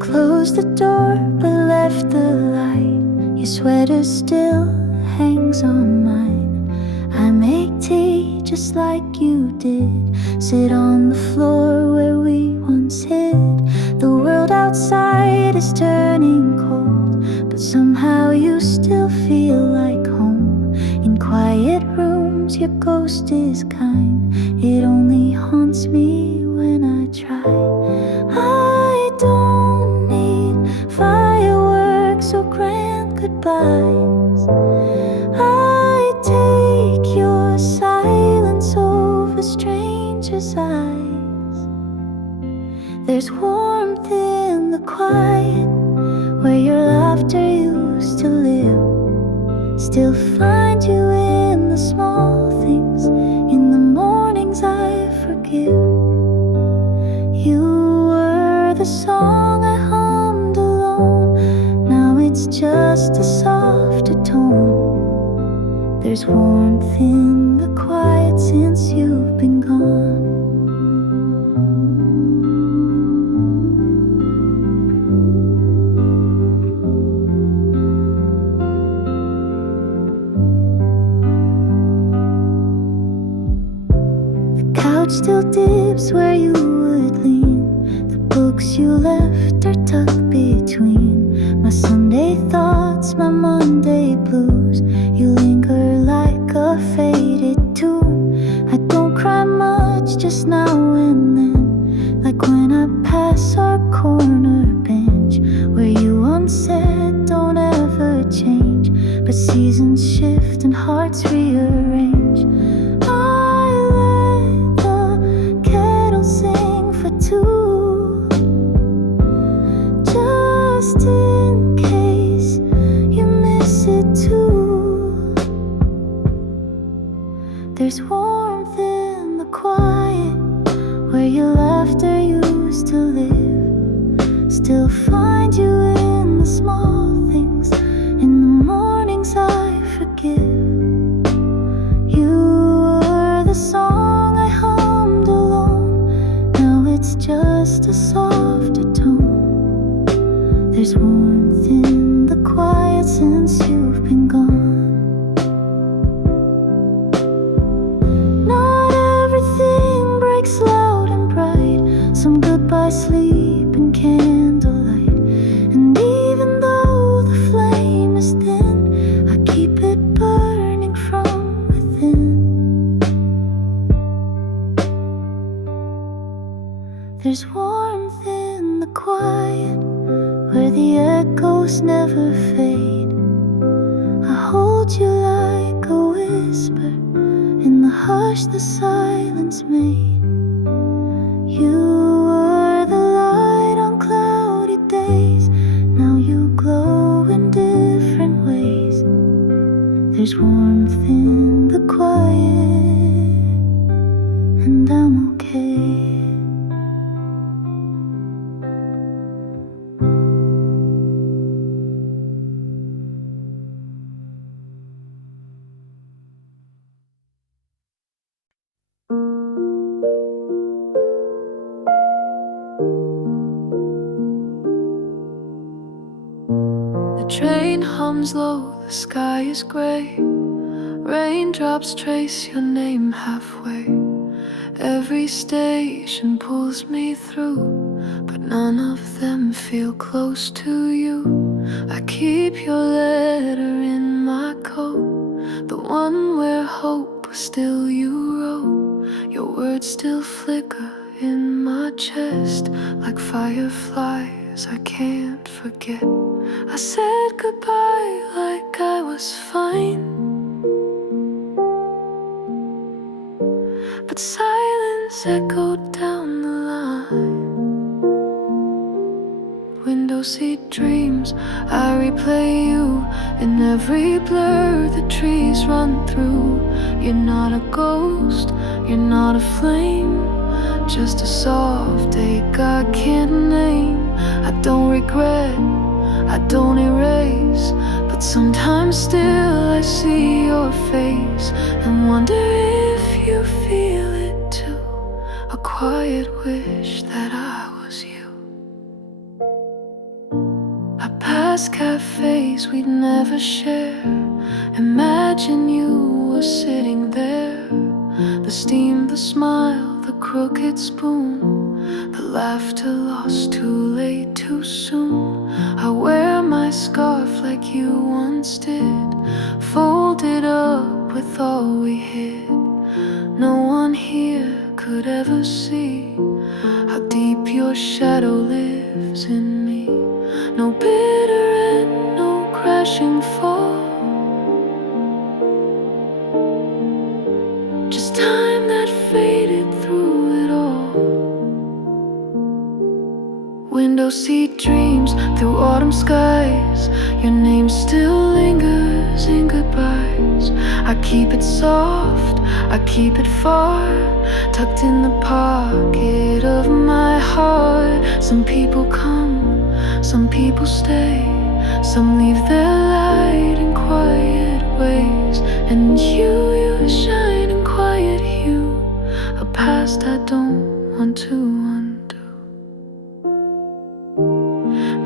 closed the door but left the light. Your sweater still hangs on mine. I make tea just like you did. Sit on the floor where we once hid. The world outside is turning cold, but somehow you still feel like home. In quiet rooms your ghost is kind. It only haunts me when I try. I don't need fireworks or grand goodbyes. I take your silence over strangers' eyes. There's warmth in the quiet where your laughter used to live. Still find you in the small things. In the mornings I forgive. You were the song I hummed alone. Now it's just a softer tone. There's warmth in the quiet since you've been gone. The couch still dips where you would lean. The books you left are tucked between my Sunday thoughts, my Monday blues. You linger like a faded tune. I don't cry much, just now and then, like when I pass our corner bench, where you once said don't ever change. But seasons shift and hearts rearrange. I let the kettle sing for two, just in case you miss it too. There's warmth in the quiet where your laughter used to live. Still find you in the small things. In the mornings I forgive. You were the song I hummed alone. Now it's just a softer tone. There's warmth in the quiet since you've been gone. Not everything breaks loud and bright. Some goodbye sleep in candlelight. And even though the flame is thin, I keep it burning from within. There's warmth in the quiet where the echoes never fade. I hold you like a whisper in the hush the silence made. You were the light on cloudy days. Now you glow in different ways. There's warmth in the quiet, and I'm okay. The train hums low, the sky is grey. Raindrops trace your name halfway. Every station pulls me through, but none of them feel close to you. I keep your letter in my coat, the one where hope was still you wrote. Your words still flicker in my chest like fireflies I can't forget. I said goodbye like I was fine, but silence echoed down the line. Window seat dreams, I replay you in every blur the trees run through. You're not a ghost, you're not a flame, just a soft ache I can't name. I don't regret, I don't erase, but sometimes still I see your face and wonder if you feel it too. A quiet wish that I was you. past cafes we'd never share. Imagine you were sitting there. The steam, the smile, the crooked spoon, the laughter lost too late, too soon. I wear my scarf like you once did, folded up with all we hid. No one here could ever see how deep your shadow lives in me. No bitter end, no crashing fall, just time that faded through it all. Window seat dreams through autumn skies. Your name still lingers in goodbyes. I keep it soft, I keep it far, tucked in the pocket of my heart. Some people come, some people stay, some leave their light in quiet ways. And you shine in quiet hue, a past I don't want to undo.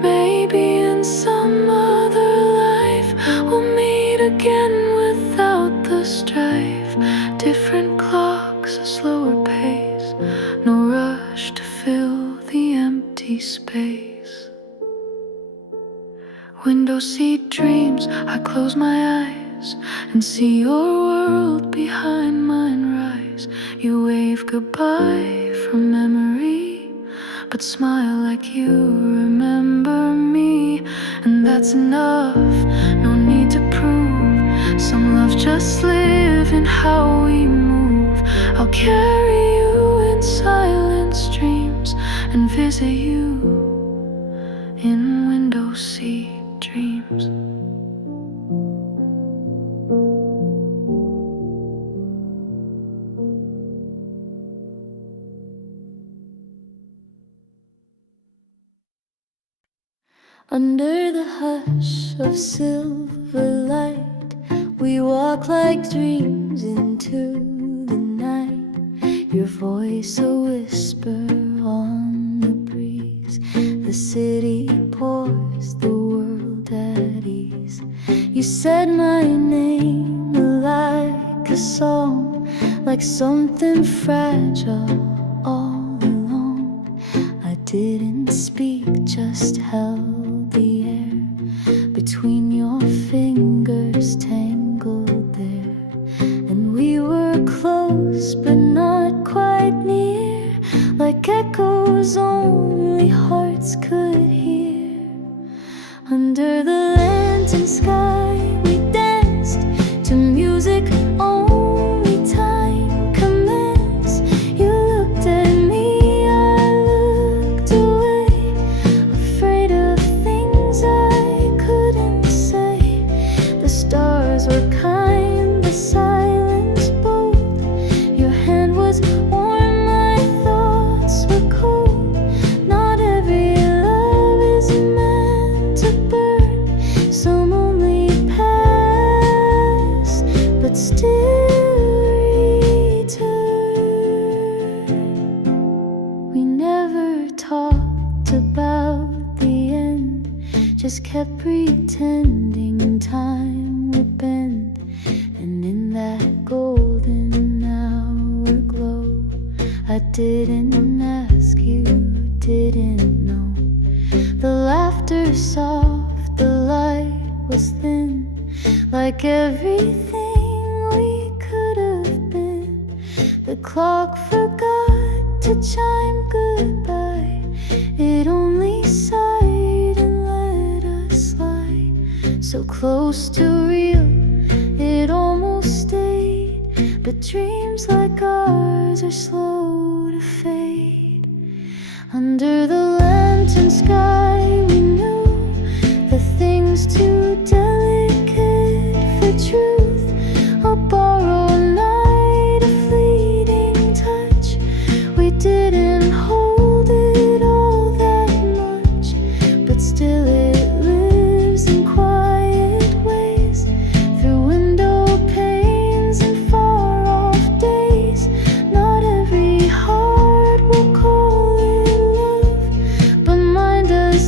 Maybe in some other life we'll meet again without the strife. Different clocks, a slower pace, no rush to fill the empty space. Window seat dreams, I close my eyes and see your world behind mine rise. You wave goodbye from memory, but smile like you remember me. And that's enough, no need to prove. Some love just live in how we move. I'll carry you in silent streams and visit you in window seat dreams. Under the hush of silver light, we walk like dreams into the night. Your voice a whisper on the breeze. The city pours, the world at ease. You said my name like a song, like something fragile all along. I didn't speak, just held the air between your fingers tangled there. And we were close but not quite near, like echoes only hearts could hear. Under the lantern sky we danced to music only time commands. You looked at me, I looked away, afraid of things I couldn't say. The stars were kind, the silence bold. Your hand was warm, my thoughts were cold. Not every love is meant to burn, some only pass, but still return. We never talked about the end, just kept pretending time would bend. And in that golden hour glow, I didn't ask, you didn't know. The laughter soft, the light was thin, like everything we could have been. The clock forgot to chime goodbye, it only sighed and let us slide. So close to real, it almost stayed. But dreams like ours are slow to fade. Under the lantern sky we knew the things too delicate for truth. A borrowed night, a fleeting touch. We didn't hold it all that much, but still it lives in quiet ways, through window panes and far off days. Not every heart will call it love, but mine does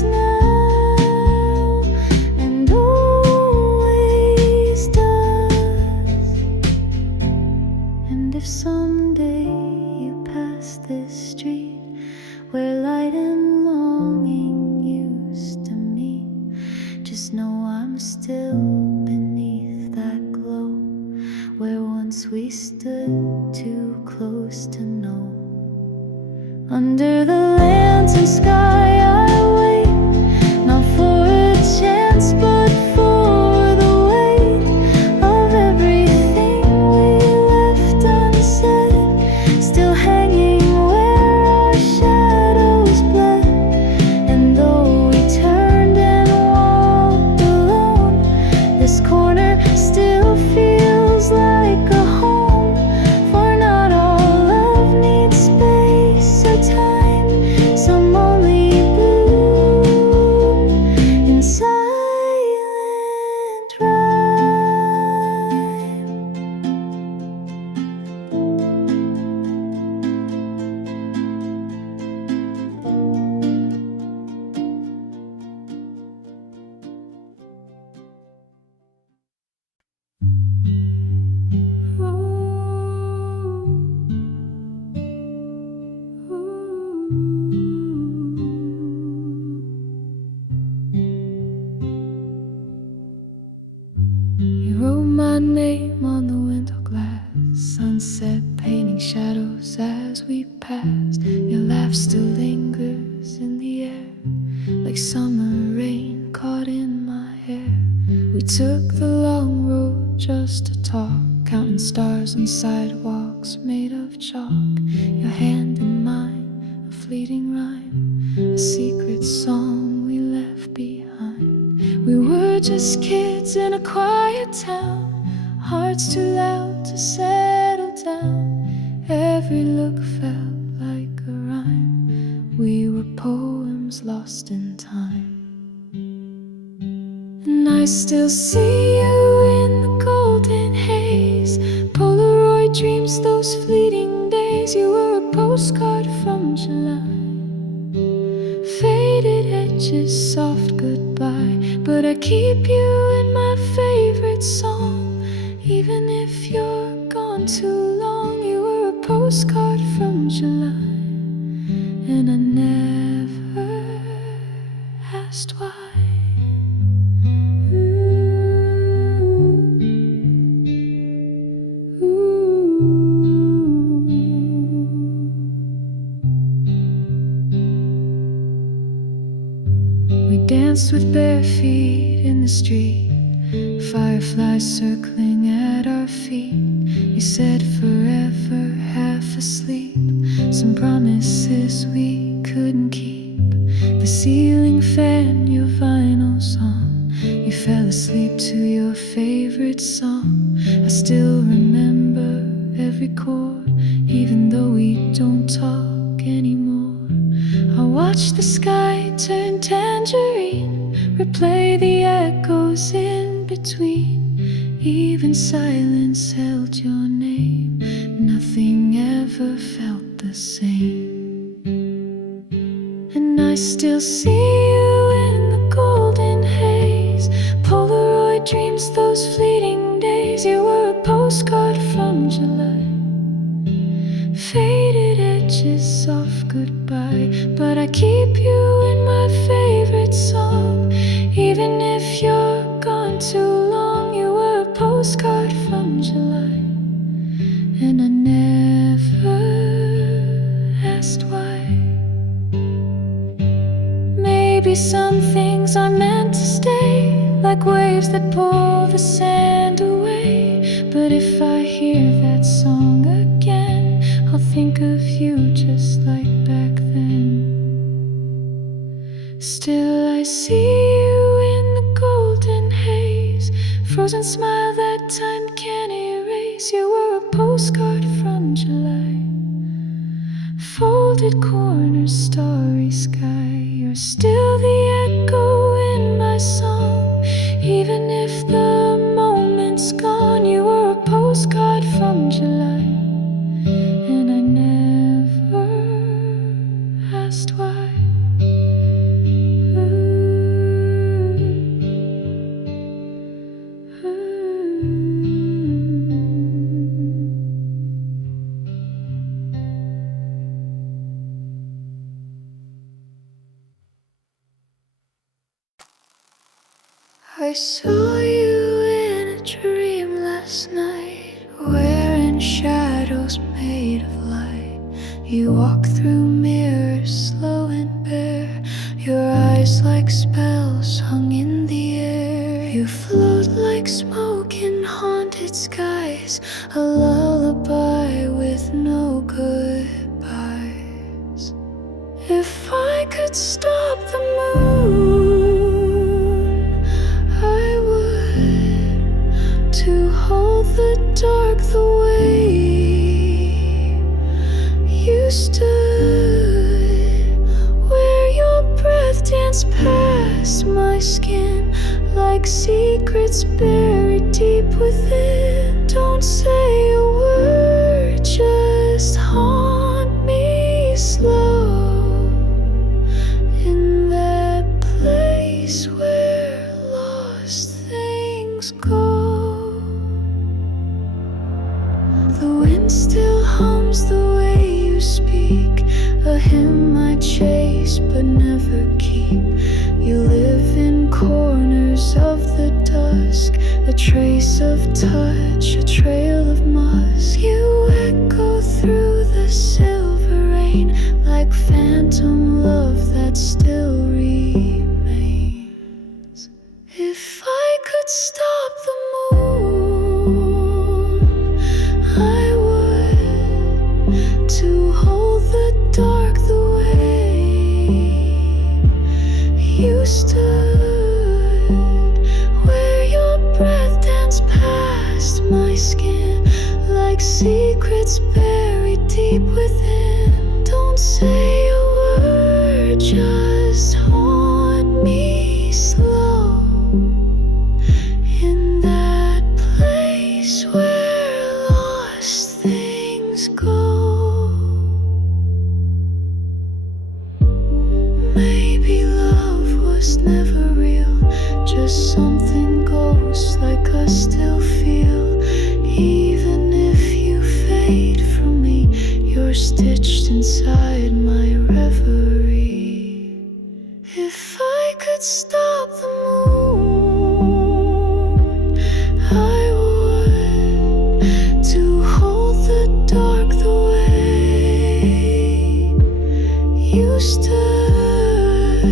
as we stood too close to know. Under the lantern sky I wait, not for a chance but for the weight of everything we left unsaid, still hanging where our shadows bled. And though we turned and walked alone, this corner still feels like a home. For not all love needs space or time, some only bloom in silent rhyme. You wrote my name on the window glass, sunset painting shadows as we passed. Your laugh still lingers in the air, like summer rain caught in my hair. We took the long road just to talk, counting stars on sidewalks made of chalk. Your hand in mine, a fleeting rhyme, a secret song we left behind. We were just kids in a quiet town, hearts too loud to settle down. Every look felt like a rhyme. We were poems lost in time. And I still see you in the golden haze, Polaroid dreams, those fleeting days. You were a postcard from July, faded edges, soft goodbye. But I keep you in my favorite song, even if you're gone too long. You were a postcard from July, and I never asked why. We danced with bare feet in the street, fireflies circling at our feet. You said forever, half asleep, some promises we couldn't keep. The ceiling fan, your vinyl's on, you fell asleep to your favorite song. I still remember every chord, even though we don't talk anymore. I watch the sky turn tangerine, replay the echoes in between. Even silence held your name, nothing ever felt the same. And I still see you in the golden haze, Polaroid dreams, those fleeting days. You were a postcard from July, faded edges, soft goodbye. But I keep you in my favorite song, even if you're gone too long. You were a postcard from July, and I never asked why. Maybe some things are meant to stay, like waves that pull the sand away. But if I hear that song again, I'll think of you just like back then. Still I see you in the golden haze, frozen smile that time can't erase. You were a postcard from July, folded corners, starry sky. You're still the echo in my song, even if the moment's gone. You were a postcard from July, and I never asked why. I saw you in a dream last night, wearing shadows made of light. You walk through mirrors, slow and bare, your eyes like spells hung in the air. You float like smoke in haunted skies, a lullaby with no goodbyes. If I could stop the moon, I would, to hold the dark the way you stood, where your breath danced past my skin like secrets buried deep within. Don't say a word, just haunt me slow in that place where lost things go. The wind still hums the way you speak, a hymn I chase but never keep. You live in corners of the dusk, a trace of touch, a trail of musk. You echo through the silver rain like phantom love that still remains. If I could stop the moon, I would, to hold the dark the way you stood, where your breath danced past my skin like secrets buried deep within. Don't say a word, just haunt me slow in that place where lost things go. Maybe love was never real, just something ghosts like us still feel. Even if you fade from me, you're stitched inside my reverie. If I could stop the moon, I would, to hold the dark the way you stood,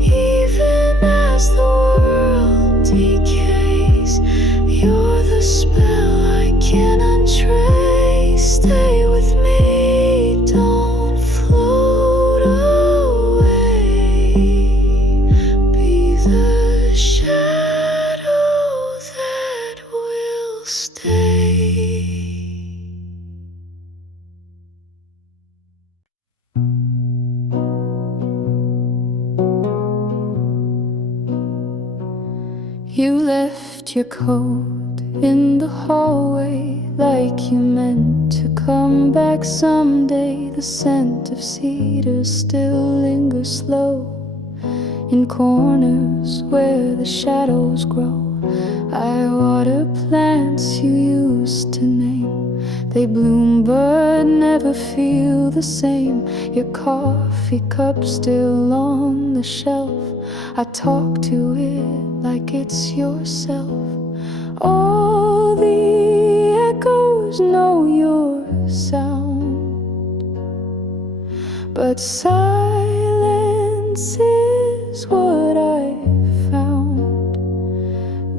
even as the world decays. You're the spell I can't untrace. Stay with me, don't float away. Be the shadow that will stay. You left your coat in the hallway like you meant to come back someday. The scent of cedar still lingers slow in corners where the shadows grow. I water plants you used to name. They bloom but never feel the same. Your coffee cup still on the shelf. I talk to it like it's yourself. All the echoes know your sound, but silence is what I found.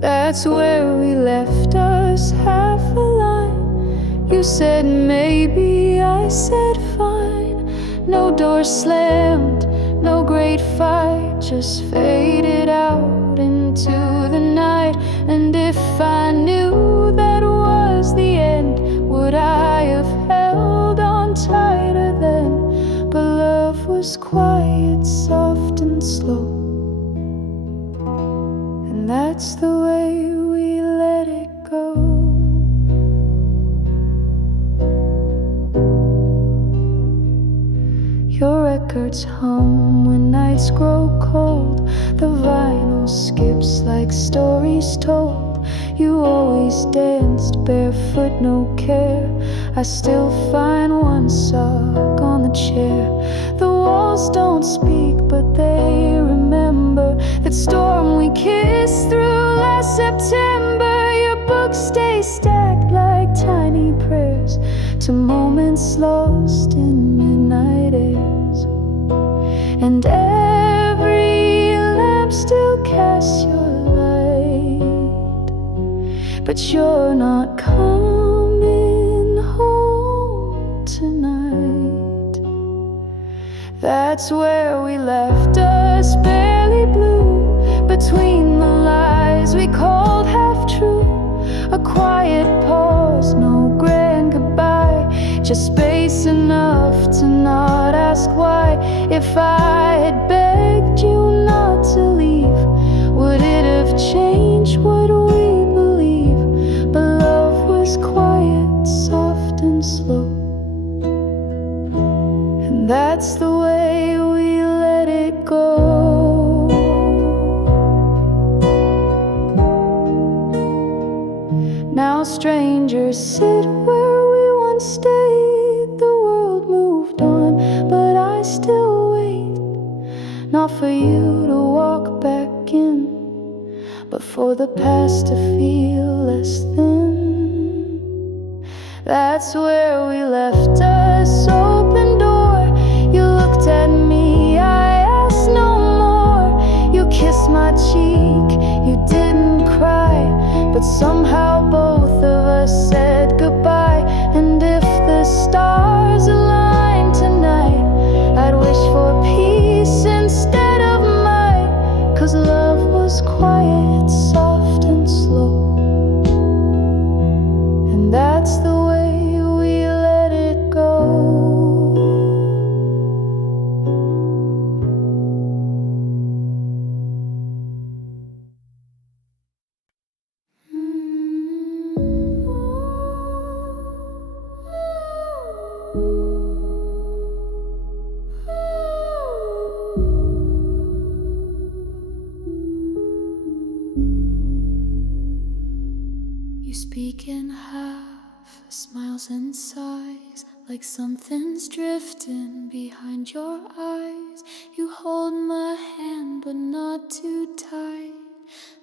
That's where we left us, half a line. You said maybe, I said fine. No door slammed, no great fight, just faded out into the night. And if I knew that was the end, would I have held on tighter then? But love was quiet, soft and slow, and that's the way we let it go. Your records hum when nights grow cold. The vinyl skips like stories told. You always danced barefoot, no care. I still find one sock on the chair. The walls don't speak, but they remember that storm we kissed through last September. Your books stay stacked like tiny prayers to moments lost in midnight airs. And every lamp still casts your light, but you're not coming home tonight. That's where we left us, barely blue, between the lies we called half true. A quiet pause, no grand goodbye, just space enough to not ask why. If I had begged you not to leave, would it have changed what we believe? But love was quiet, soft and slow, and that's the way we let it go. Now strangers sit where we once stayed. The world moved on, but I still wait. Not for you to walk back in, but for the past to feel less thin. That's where we left us, open door. You looked at me, I asked no more. You kissed my cheek, you didn't cry, but somehow both of us said goodbye. And if the stars align tonight, I'd wish for peace instead of might. 'Cause love was quiet, soft and slow, and that's the way we let it go. You speak in half, smiles and sighs, like something's drifting behind your eyes. You hold my hand but not too tight,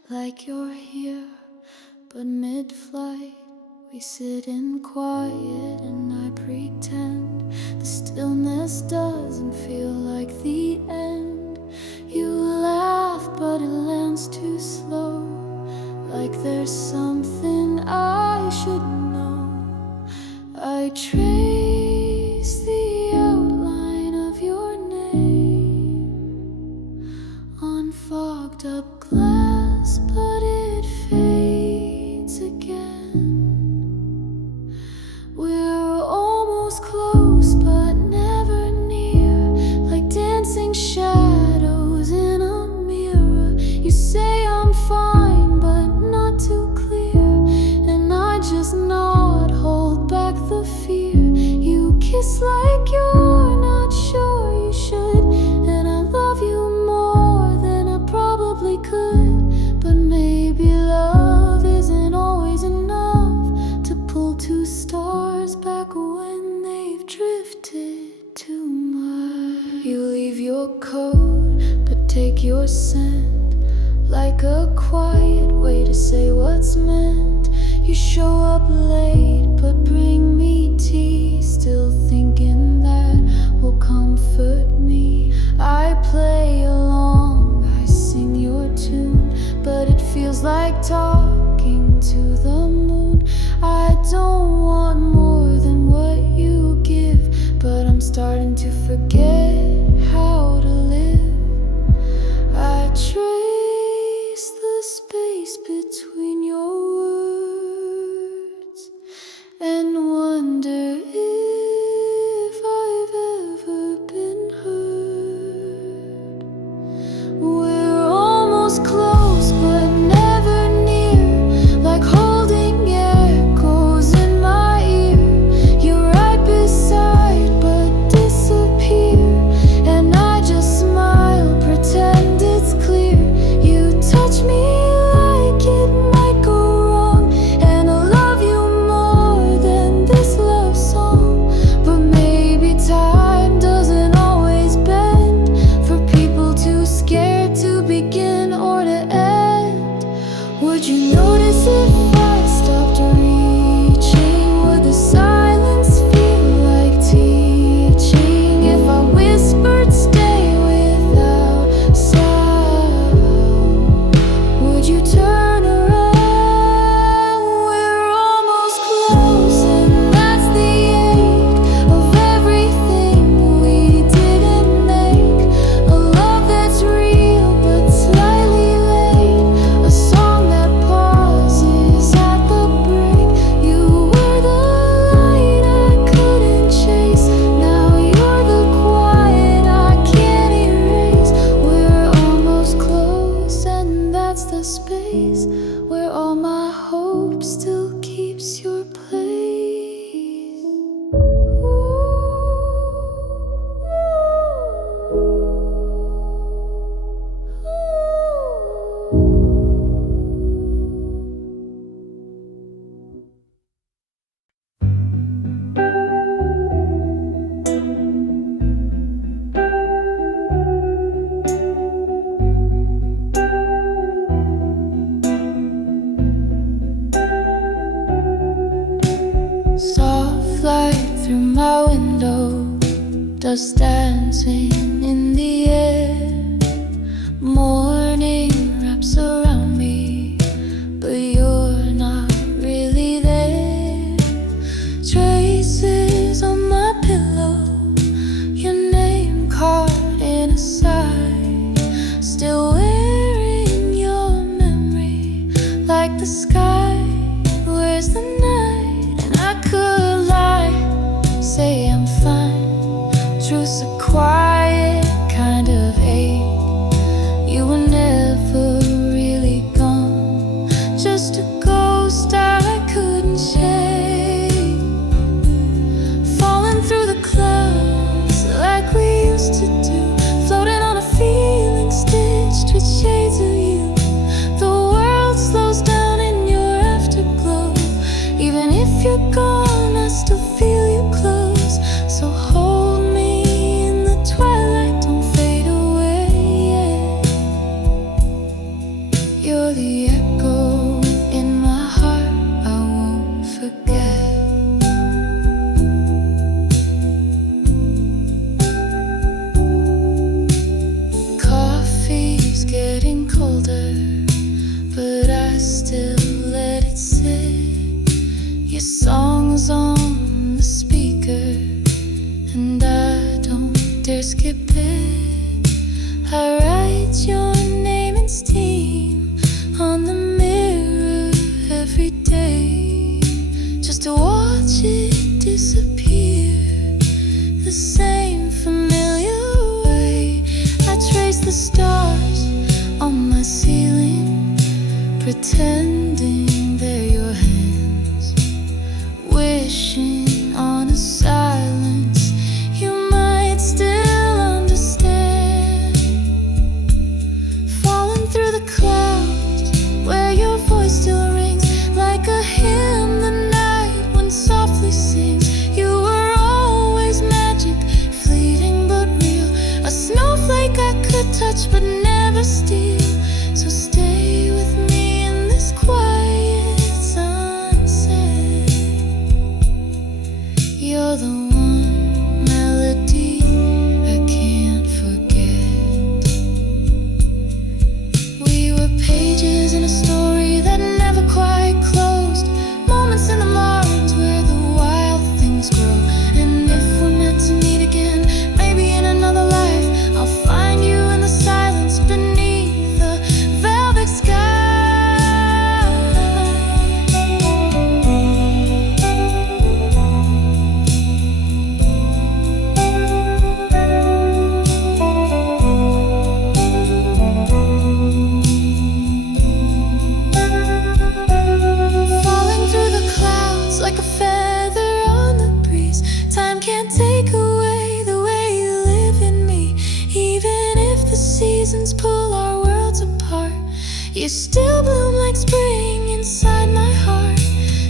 like you're here but mid-flight. We sit in quiet and I pretend the stillness doesn't feel like the end. You laugh but it lands too slow, like there's something I should know. I trace the outline of your name on fogged up glass, but it fades again. We're almost close but never near, like dancing shadows in a mirror. You say I'm fine but not too clear, and I just nod, hold back the fear. You kiss like you're not sure you should, and I love you more than I probably could. But maybe love isn't always enough to pull two stars back when they've drifted too much. You leave your coat but take your scent, like a quiet way to say what's meant. You show up late but bring me tea, still thinking that will comfort me. I play along, I sing your tune, but it feels like talking to the moon. I don't want more than what you give, but I'm starting to forget how to live. I trace the space between your words and wonder if I've ever been heard. We're almost close but never near, like holding echoes in my ear. You're right beside but disappear. stars dancing in the air. Morning wraps around me, but you're not really there. Traces on my pillow, your name carved in a sigh. Still wearing your memory like the sky. Where's the night? And I could lie, say I'm fine. Truth's a quiet kind of ache. You were never really gone, just a ghost I couldn't shake. Falling through the clouds like we used to do, floating on a feeling stitched with shades of you. The world slows down in your afterglow. Even if you're gone, I still feel you close. So hold me in the twilight, don't fade away, yeah. You're the echo in my heart, I won't forget. Coffee's getting colder, but I still let it sit. Your song's on the speaker, and I don't dare skip it. I write your name in steam on the mirror every day, just to watch it disappear the same familiar way. I trace the stars on my ceiling, pretending they're your hands, wishing on a silence you might still understand. Falling through the clouds where your voice still rings like a hymn the night when softly sings. You were always magic, fleeting but real, a snowflake I could touch but never steal. So stay with me in this quiet sunset. You're the one melody I can't forget. We were pages in a story that never quite closed, moments in the margins where the wild things grow. And if we're meant to meet again, maybe in another life, I'll find you in the silence beneath the velvet sky. Falling through the clouds like a feather on the breeze. Time can't take away the way you live in me. Even if the seasons pull our worlds apart, you still bloom like spring inside my heart.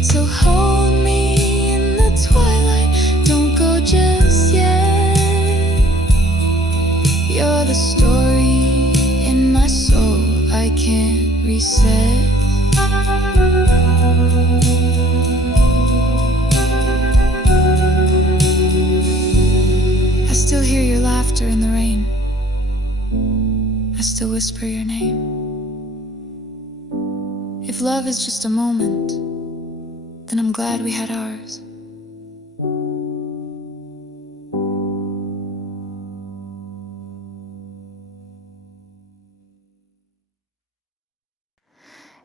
So hold me in the twilight, don't go just yet. You're the story in my soul I can't reset. I still hear your laughter in the rain, I still whisper your name. If love is just a moment, then I'm glad we had ours.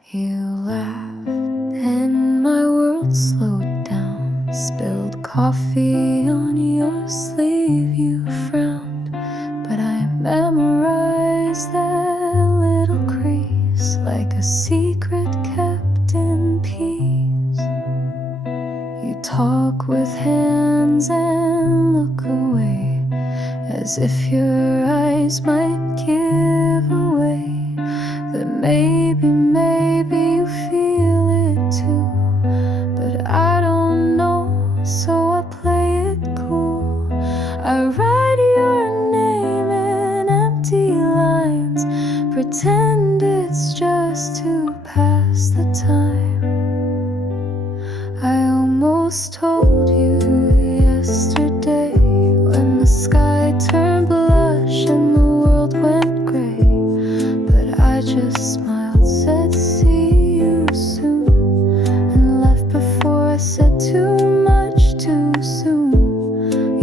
You laughed and my world slowed down, spilled coffee on your sleeve. You frowned, but I memorized that little crease like a secret kept in peace. You talk with hands and look away, as if your eyes might give away that maybe you feel it too. But I don't know, so I play it cool. I write your name in empty lines, pretend it's just to pass the time. I almost told you yesterday when the sky smiled, said see you soon, and left before I said too much too soon.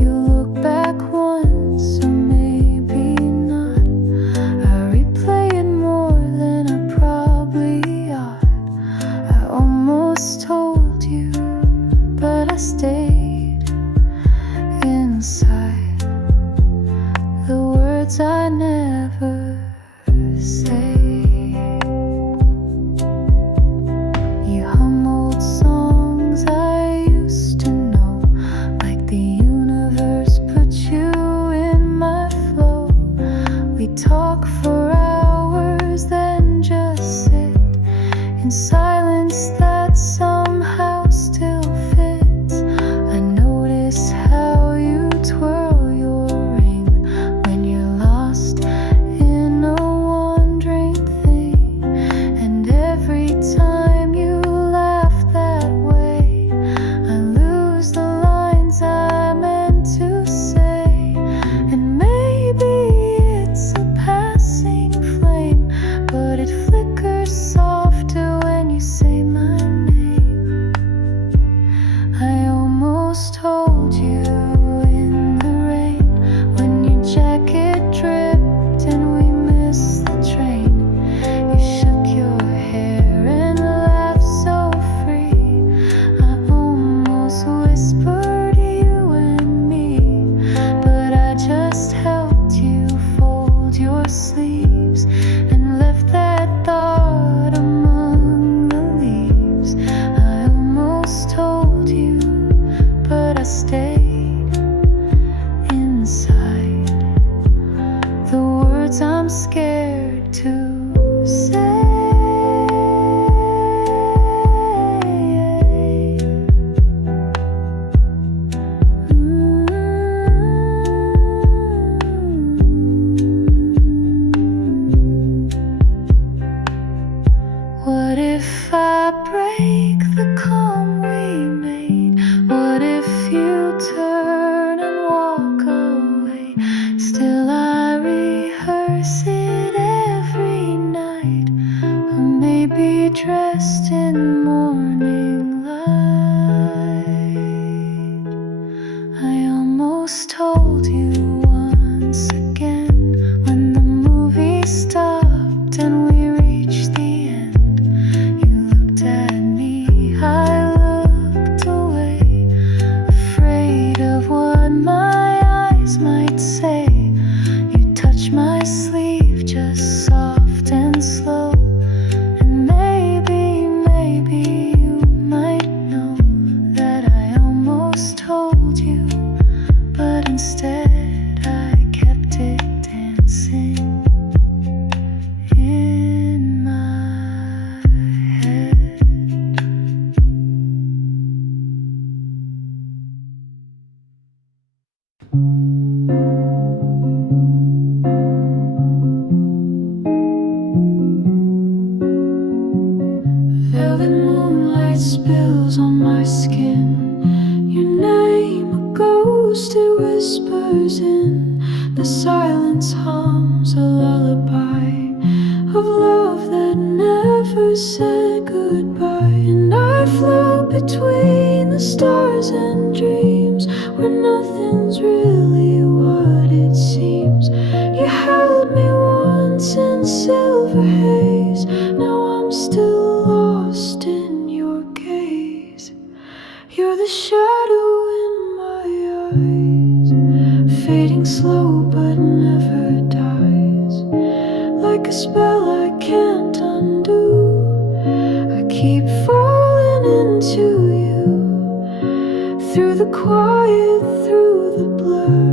You look back once, or maybe not. I replay it more than I probably ought. I almost told you, but I stayed inside the words I never say. You hum old songs I used to know, like the universe put you in my flow. We talk for hours, then just sit in silence that somehow still fits. I notice how you twirl your ring when you're lost in a wandering thing. And every time you laugh that way, I lose the lines I meant to say. And maybe it's a passing flame, but it flickers softer when you say my name. I almost told you in the rain, when your jacket dripped and we missed the train. You shook your hair and laughed so free. I almost whispered you and me, but I just helped you fold your sleeves and left that thought among the leaves. I almost told you, but I stayed inside the words I'm scared to say. What if I break the calm we made? What if you turn and walk away? Still I rehearse it every night, or maybe dressed in morning light. I almost told you once again, when the movie stopped and we reached the end. You looked at me, I looked away, afraid of what my eyes might say. You touched my sleeve, just soft and slow, and maybe you might know that I almost told you, but instead I kept it dancing in my head. Velvet moonlight spills on my skin. Your name, a ghost, it whispers in the silence, hums a lullaby of love that never said goodbye. And I float between the stars and dreams, where nothing's really what it seems. You held me once in silver haze, now I'm still lost in your gaze. You're the shadow in my eyes, fading slow but never dies, like a spell I can't undo. I keep falling into you, through the quiet, through the blur.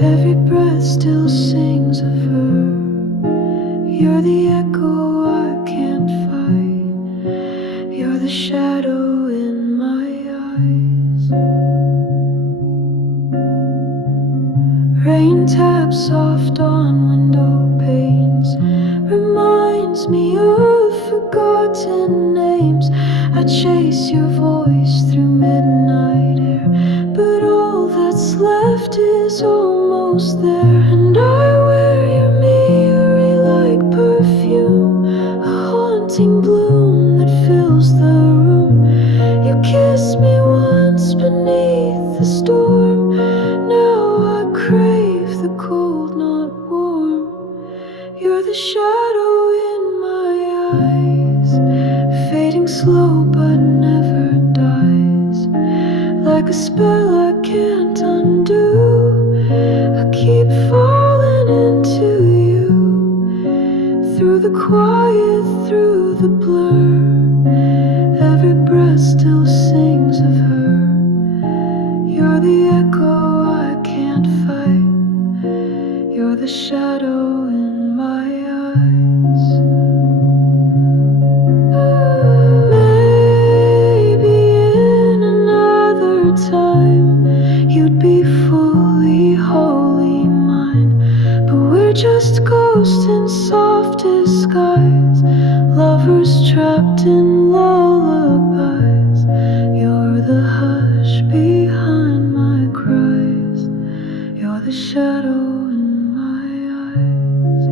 Every breath still sings of her. You're the echo I can't fight, you're the shadow in my eyes. Rain taps soft on window panes, reminds me of forgotten names. I chase your voice through midnight air, but all that's left is almost there. And I wear your mirror like perfume, melting bloom that fills the room. You kissed me once beneath the storm. Now I crave the cold, not warm. You're the shadow in my eyes, fading slow but never dies. Like a spell I can't undo, I keep falling into you. Through the quiet, through the blur, every breath still sings of her. You're the echo I can't fight. You're the shadow in my eyes. Maybe in another time you'd be fully, wholly mine. But we're just ghosts in soft disguise, lovers trapped in lullabies. You're the hush behind my cries. You're the shadow in my eyes.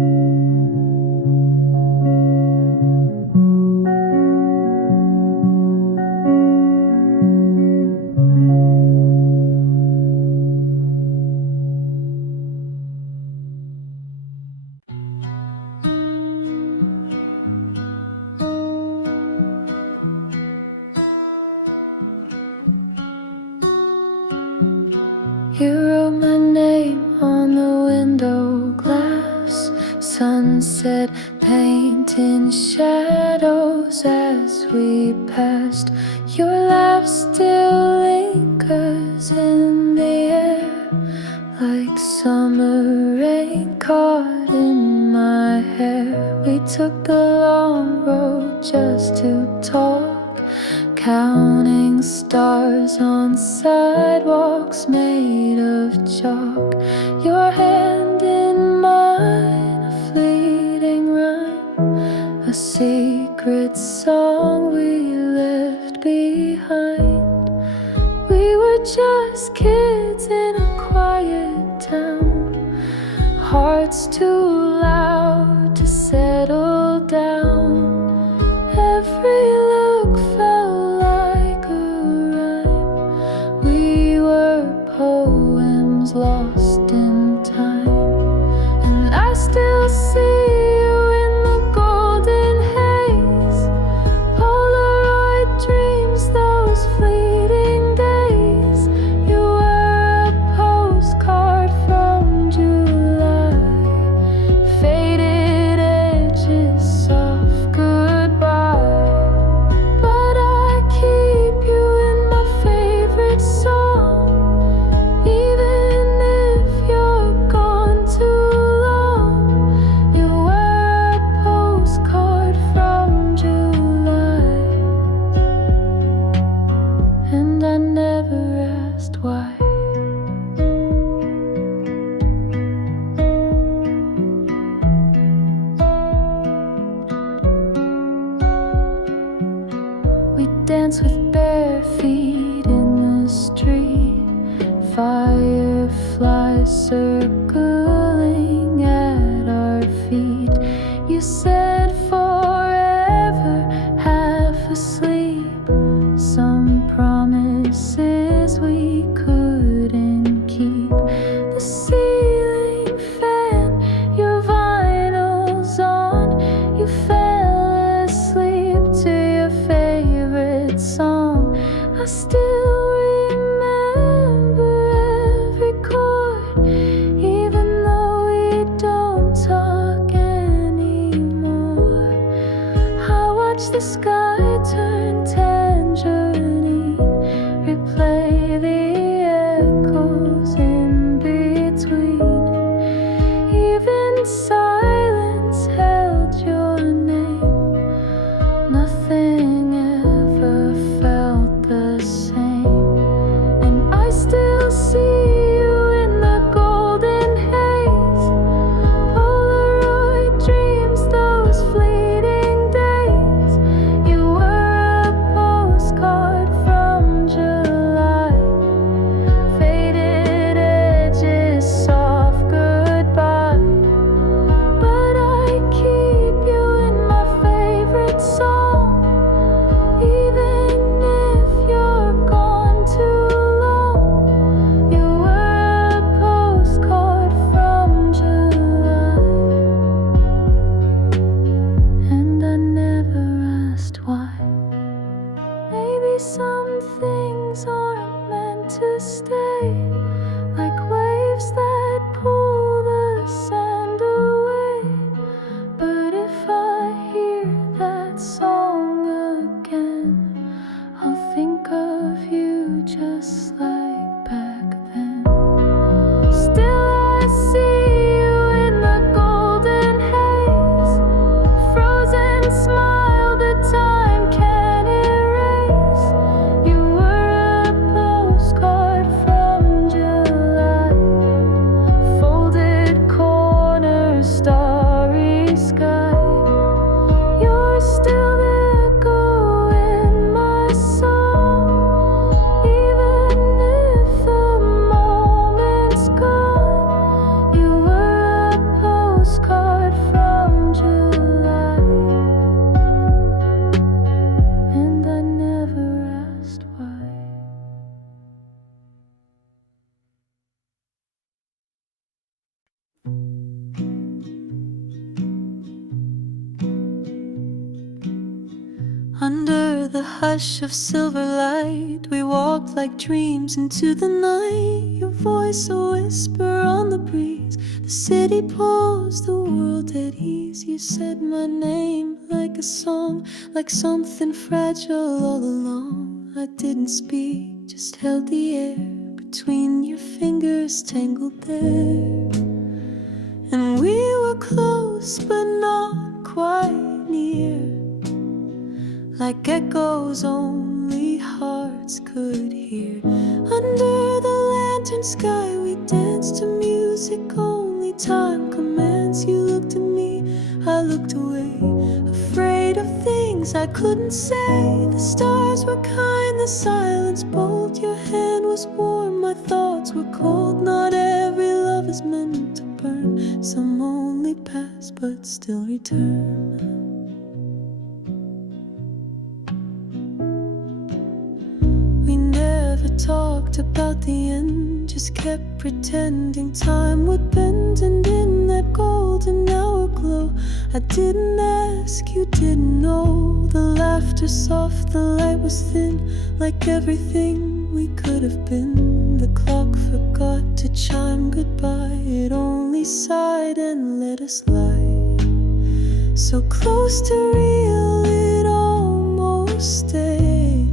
You wrote my name on the window glass. Sunset painting shadows as we passed. Your laugh still lingers in the air, like summer rain caught in my hair. We took the long road just to talk, counting stars on sidewalks made of chalk. Your hand in mine, a fleeting rhyme, a secret song we left behind. We were just kids in a quiet town, hearts too loud to settle down. Every look felt like a rhyme. We were poems lost in time. And I still see you in the golden haze, Polaroid dreams, those fleeting days. You were a postcard from July, faded edges, soft goodbye. But I keep you in my favorite song, even if you're gone too long. You were a postcard from July, and I never asked why. We dance with bare feet in the street, fireflies circling at our feet. You said forever, half asleep, some promises we couldn't keep. The ceiling fan, your vinyl's on. You fell asleep to your favorite song. I still remember every chord, even though we don't talk anymore. I watch the sky turn tangerine, replay the echoes in between. Even silence held your name. Nothing ever felt the same. And I still see you in the golden haze, Polaroid dreams, those fleeting days. You Under the hush of silver light, we walked like dreams into the night. Your voice a whisper on the breeze. The city pulls the world at ease. You said my name like a song, like something fragile all along. I didn't speak, just held the air between your fingers tangled there. And we were close but not quite near, like echoes only hearts could hear. Under the lantern sky we danced to music only time commands. You looked at me, I looked away, afraid of things I couldn't say. The stars were kind, the silence bold. Your hand was warm, my thoughts were cold. Not every love is meant to burn. Some only pass but still return. Talked about the end, just kept pretending time would bend. And in that golden hour glow, I didn't ask, you didn't know. The laughter soft, the light was thin, like everything we could have been. The clock forgot to chime goodbye, it only sighed and let us lie. So close to real, it almost stayed.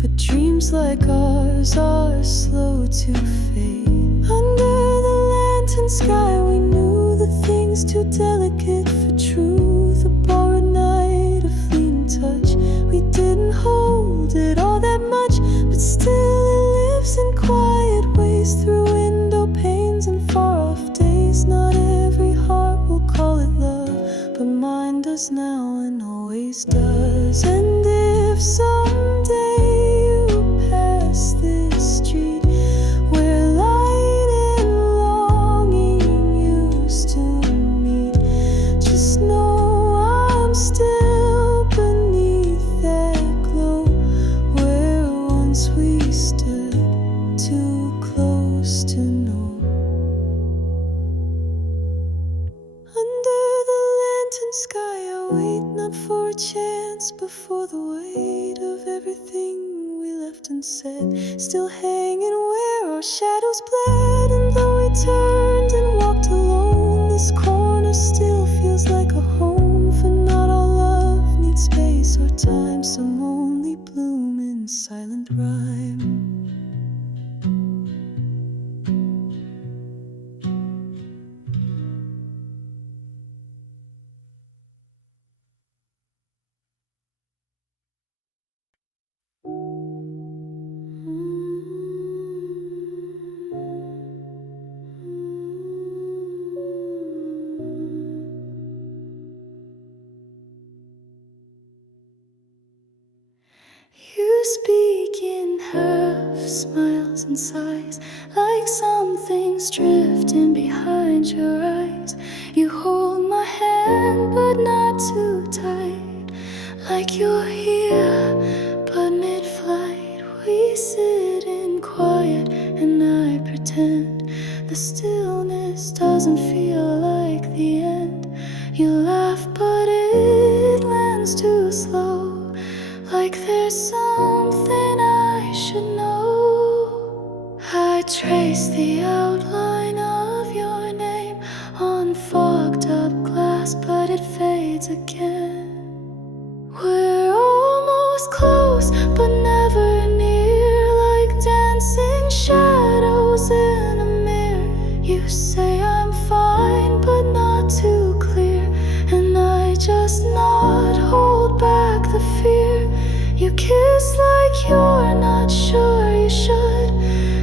But dreams like ours are slow to fade. Under the lantern sky we knew the things too delicate for truth. A borrowed night, a fleeting touch. We didn't hold it all that much, but still it lives in quiet ways, through window panes and far off days. Not every heart will call it love, but mine does now and always does. And if someday this street where light and longing used to meet, just know I'm still beneath that glow where once we stood too close to know. Under the lantern sky I wait, not for a chance but for the weight of everything we left unsaid, still hanging where our shadows bled. And though we turned and walked alone, this corner still feels like a home. For not all love needs space or time, some only bloom in silent rhyme. You speak in half smiles and sighs, like something's drifting behind your eyes. You hold my hand but not too tight, like you're here but mid-flight. We sit in quiet and I pretend the stillness doesn't feel like the end. You laugh but it lands too slow, like there's something I should know. I trace the outline of your name on fogged up glass, but it fades again. We're almost close, but never near, like dancing shadows in a mirror. You say I'm fine, but not too clear, and I just nod, hold back the fear. You kiss like you're not sure you should,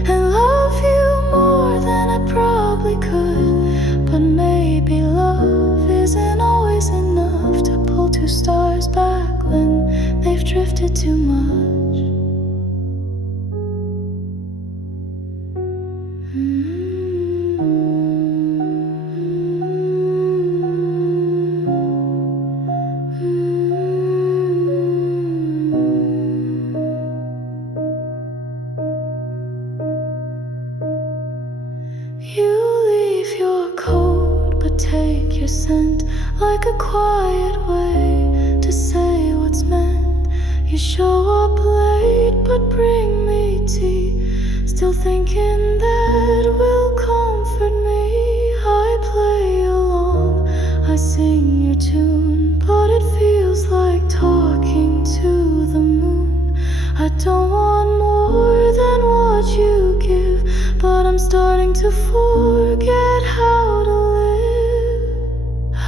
and love you more than I probably could. But maybe love isn't always enough to pull two stars back when they've drifted too much. You leave your coat but take your scent, like a quiet way to to say what's meant. You show up late but bring me tea, still thinking that will comfort me. I play along, I sing your tune, but it feels like talking to the moon. I don't want more than what you give, but I'm starting to forget how to live.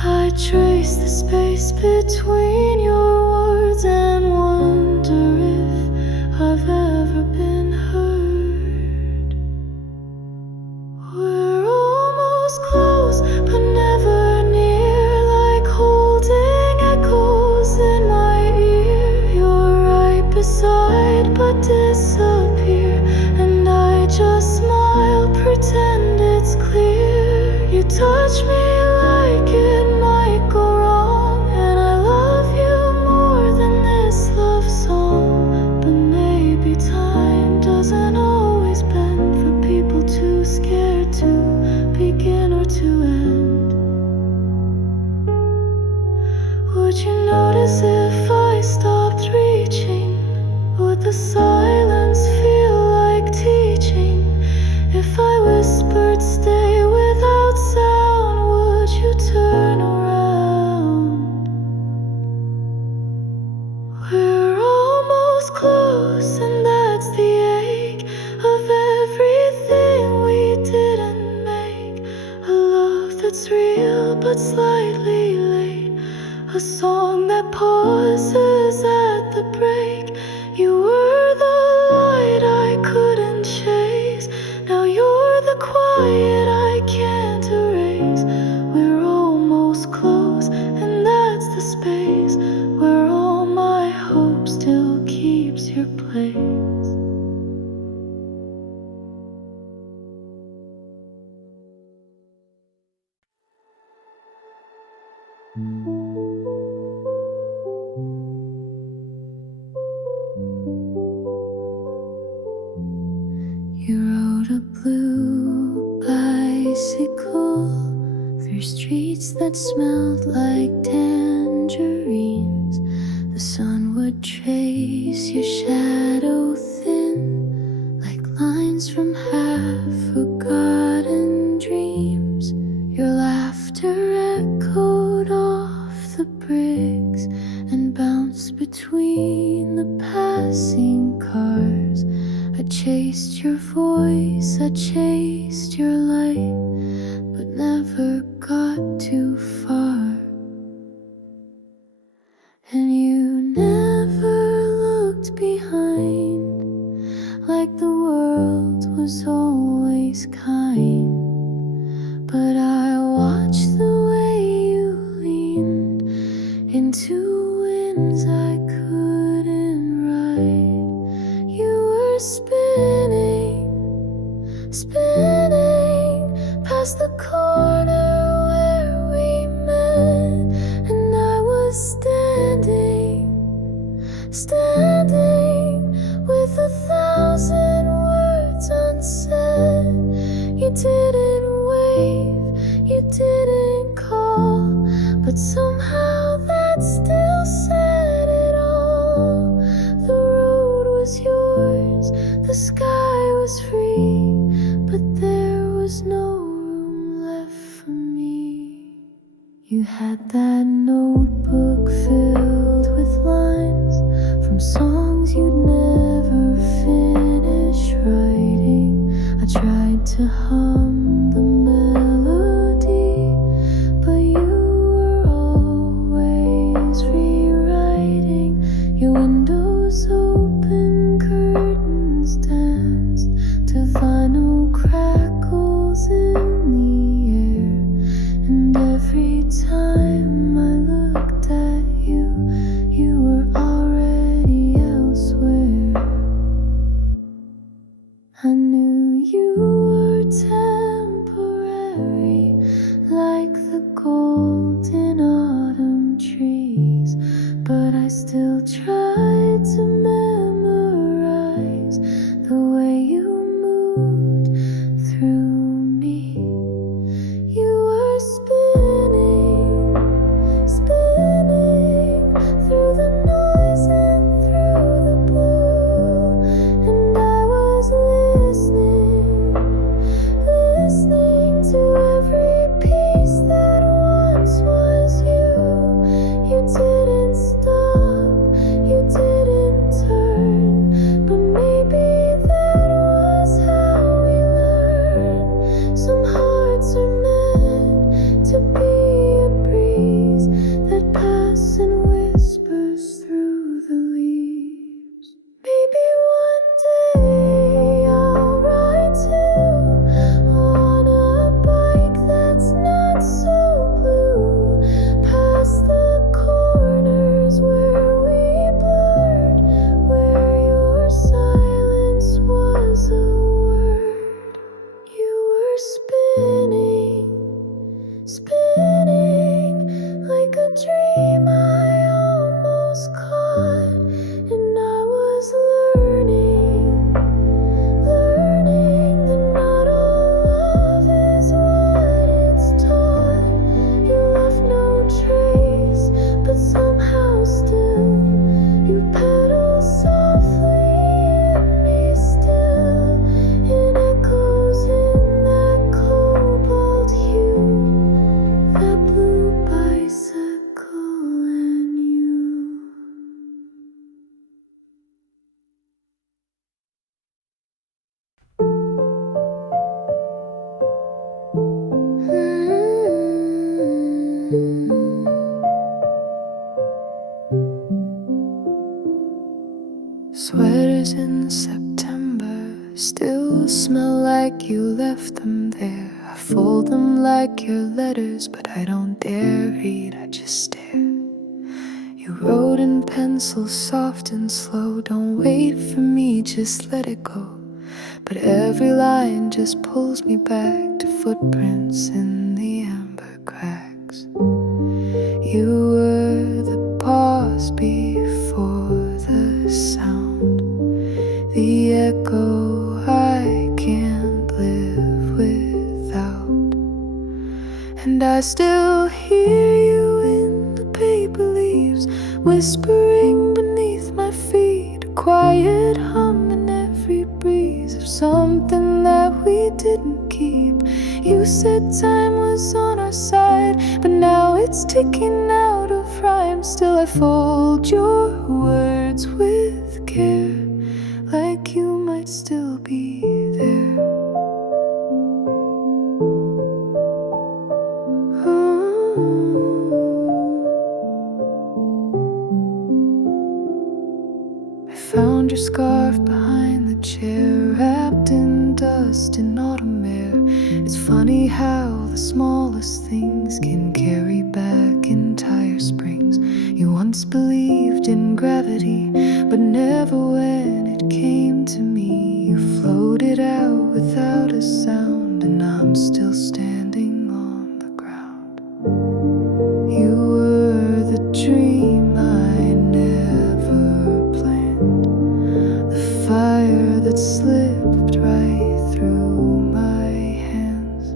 I trace the space between your words and wonder if I've ever been heard. We're almost close, but never near, like holding echoes in my ear. You're right beside, but disappear, and I just smile, pretend it's clear. You touch me like it might go wrong, and I love you more than this love song. But maybe time doesn't always bend for people too scared to begin or to end. Would you notice if I stopped reaching? Would the silence feel like teaching? If I whispered stay without sound, would you turn around? We're almost close, and that's the ache of everything we didn't make. A love that's real but slightly late, a song that pauses at the break. You were the light I couldn't chase, now you're the quiet I can't erase. We're almost close, and that's the space where all my hope still keeps your place. You rode a blue bicycle through streets that smelled like tangerines. The sun would trace your shadow thin, like lines from half-forgotten dreams. Your laughter echoed off the bricks and bounced between the passing cars. I chased your voice, I chased your light, but never got too far. And you never looked behind, like the world was always kind. But I watched the way you leaned into winds I couldn't ride. You were spinning, spinning past the corner where we met, and I was standing, standing with 1,000 words unsaid. You didn't wave, you didn't call, but somehow that still said it all. The road was yours, the sky was free, but there was no room left for me. You had that notebook filled with lines from songs you'd never finish writing. I tried to hum the melody, but you were always rewriting. Your windows open, curtains danced to vinyl crackles in the air, and every time I looked Sweaters in September still smell like you left them there. I fold them like your letters, but I don't dare read, I just stare. You wrote in pencil, soft and slow. Don't wait for me, just let it go. But every line just pulls me back to footprints in the amber cracks. You were the pause before the sound, the echo I can't live without. And I still hear you in the paper leaves, whispering beneath my feet, a quiet hum in every breeze of something that we didn't keep. You said time was on our side, but now it's ticking out of rhyme. Still I fold your words with care, like you might still be there. I found your scarf behind the chair, wrapped in dust in autumn air. It's funny how the smallest things can carry back entire springs. You once believed in gravity, but never when it came to me. You floated out without a sound, and I'm still standing on the ground. You were the dream I never planned, the fire that slipped right through my hands.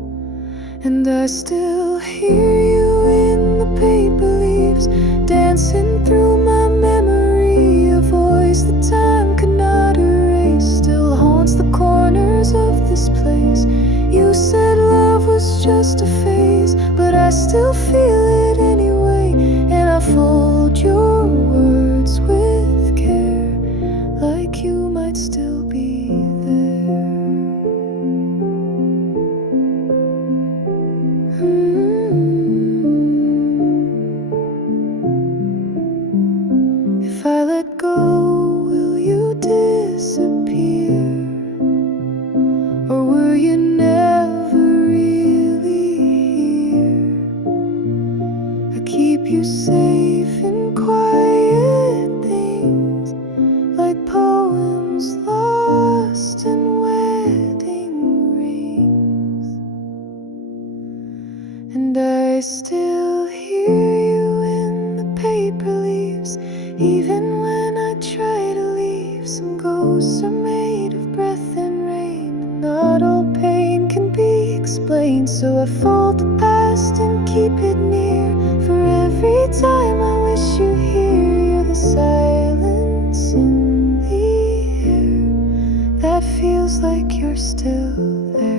And I still hear you in the paper leaves, dancing through my memory. A voice that time could not erase still haunts the corners of this place. You said love was just a phase, but I still feel it anyway. And I fold your words with care, like you might still be there. If I let go, will you disappear? Or were you never really here? I keep you safe in quiet things, like poems lost in wedding rings. And I still hear you in the paper leaves, even when I try to leave. Some ghosts are made of breath and rain, and not all pain can be explained. So I fold the past and keep it near, for every time I wish you here. You're the silence in the air that feels like you're still there.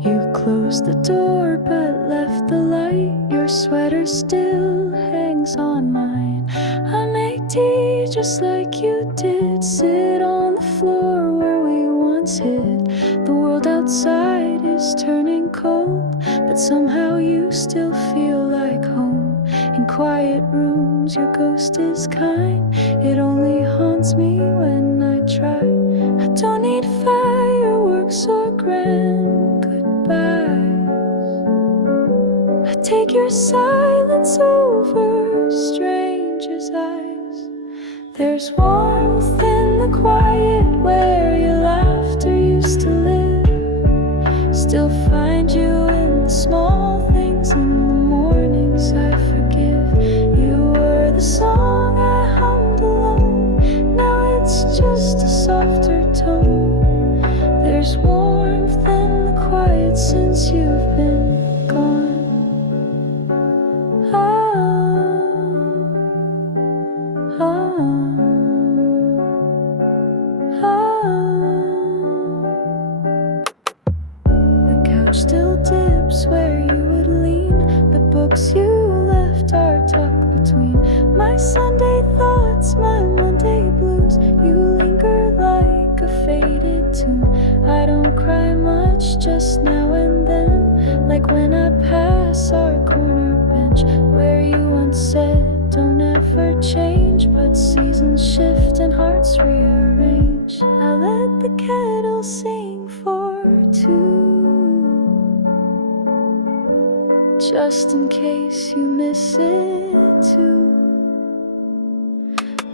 You closed the door but left the light. Your sweater still hangs on mine. I make tea just like you did, sit on the floor where we once hid. The world outside is turning cold, but somehow you still feel like home. In quiet rooms your ghost is kind, it only haunts me when I try. I don't need fireworks or grand goodbyes. I take your silence over strangers' eyes. There's warmth in the quiet where your laughter used to live. Still find you in the small things, in the mornings I forgive. You were the song I hummed alone, now it's just a softer tone. There's warmth in the quiet since you've been gone. just in case you miss it too.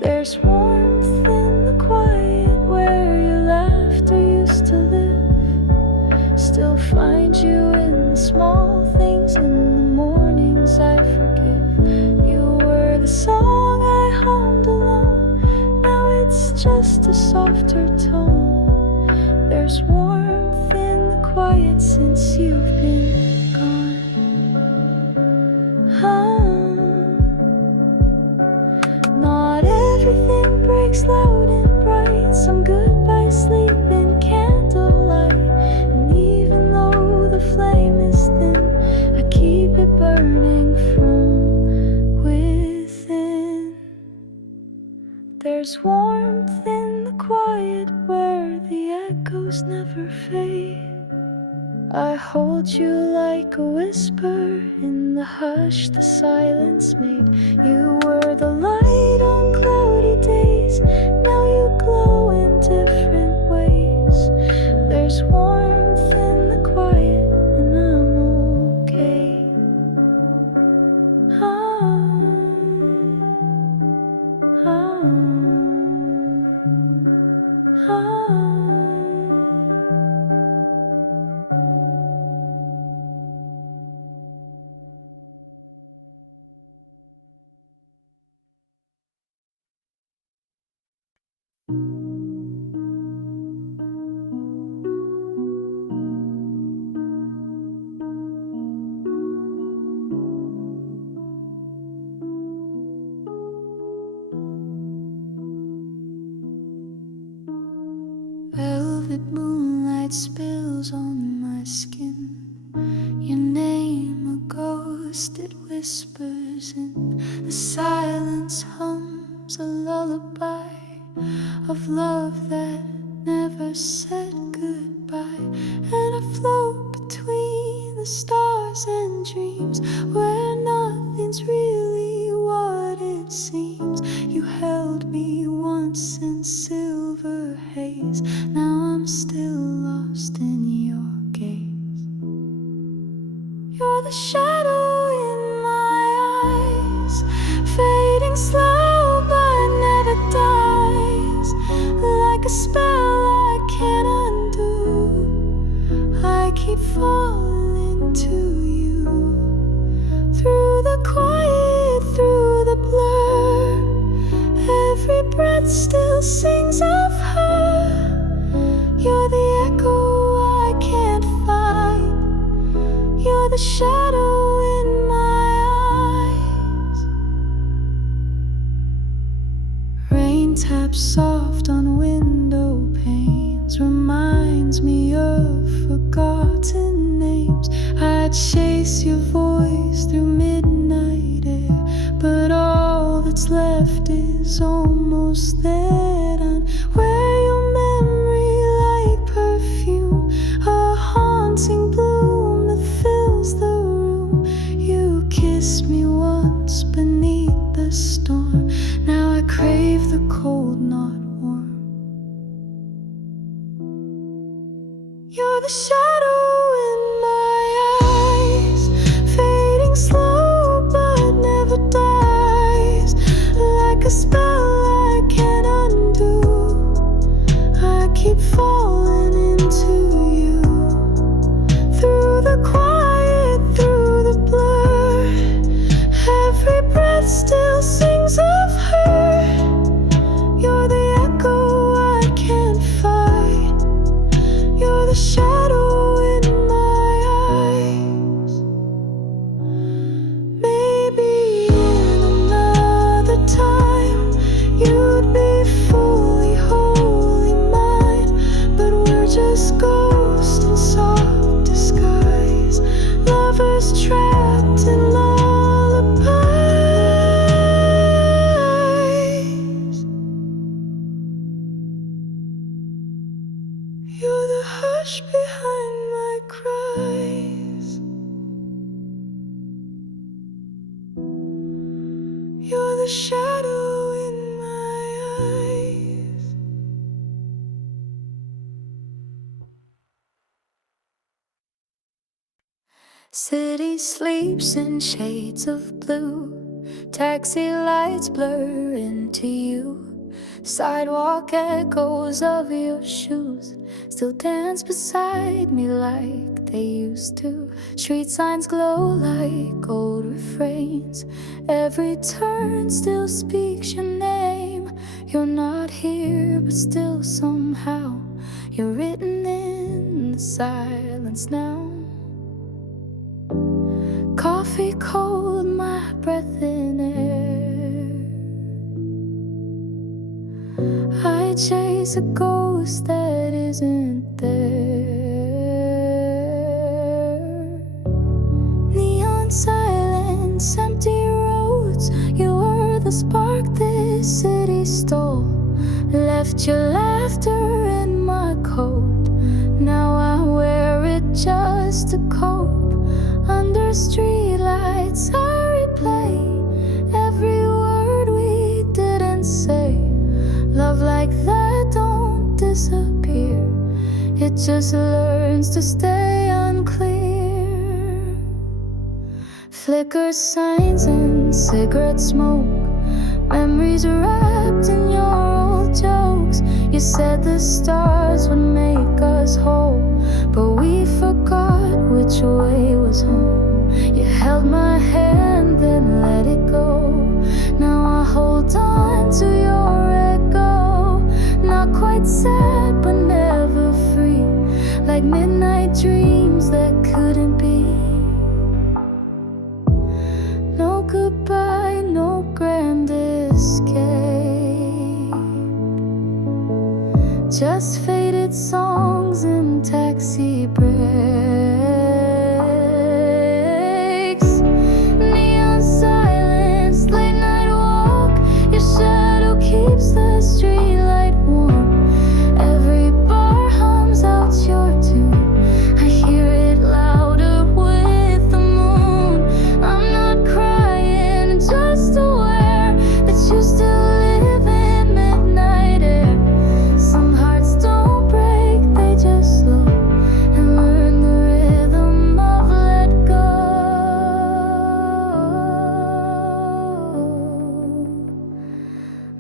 There's warmth in the quiet where your laughter used to live. Still find you in the small things, in the mornings I forgive. You were the song I hummed alone, now it's just a softer tone. There's warmth in the quiet since you've been gone. Not everything breaks loud and bright. Some goodbyes sleep in candlelight. And even though the flame is thin, I keep it burning from within. There's warmth in the quiet where the echoes never fade. I hold you like a whisper in the hush the silence made. You were the light on cloudy days, now you glow in different ways. There's warmth in the quiet and I'm okay. Velvet moonlight spills on my skin. Your name a ghost, it whispers in the silence, hums a lullaby of love that never said goodbye. And I float between the stars and dreams where nothing's really what it seems. You held me once in silver haze, now I'm still lost in your gaze. You're the shadow in my eyes, fading slow but never dies. Like a spell I can't undo, I keep falling to you. Through the quiet, through the blur, every breath still sings of her. You're the echo I can't fight. You're the shadow in my eyes. Rain taps soft on window panes, reminds me of forgotten names. I chase your voice through midnight air, but all that's left is almost there. And where your memory like perfume, a haunting bloom that fills the room. You kissed me once beneath the storm, now I crave the cold, not warm. You're the shadow in my eyes, fading slow but never dies. Like a spell I can't undo, I keep falling into you. Through the quiet, through the blur, every breath still sings of her. You're the echo I can't fight. You're the shadow in my eyes. Maybe in another time you'd be fully, wholly mine, but we're just ghosts in soft disguise, lovers trapped in lullabies. You're the hush behind my cries. You're the shadow in my eyes. City sleeps in shades of blue. Taxi lights blur into you. Sidewalk echoes of your shoes still dance beside me like they used to. Street signs glow like old refrains. Every turn still speaks your name. You're not here, but still somehow you're written in the silence now. Coffee cold, my breath in air. I chase a ghost that isn't there. Neon silence, empty roads. You were the spark this city stole. Left your laughter in my coat. Now I wear it just to cope. Under streetlights I replay every word we didn't say. Love like that don't disappear. It just learns to stay unclear. Flicker signs and cigarette smoke. Memories wrapped in your old jokes. You said the stars would make us whole, but we forgot which way was home. You held my hand, then let it go. Now I hold on to your echo. Not quite sad, but never free. Like midnight dreams that couldn't be. No goodbye, no grand escape. Just faded songs and taxi breaks. Neon silence, late night walk. Your shadow keeps the streetlight warm. Every bar hums out your tune. I hear it louder with the moon. I'm not crying, just aware that you still live in midnight air. Some hearts don't break, they just slow and learn the rhythm of let go.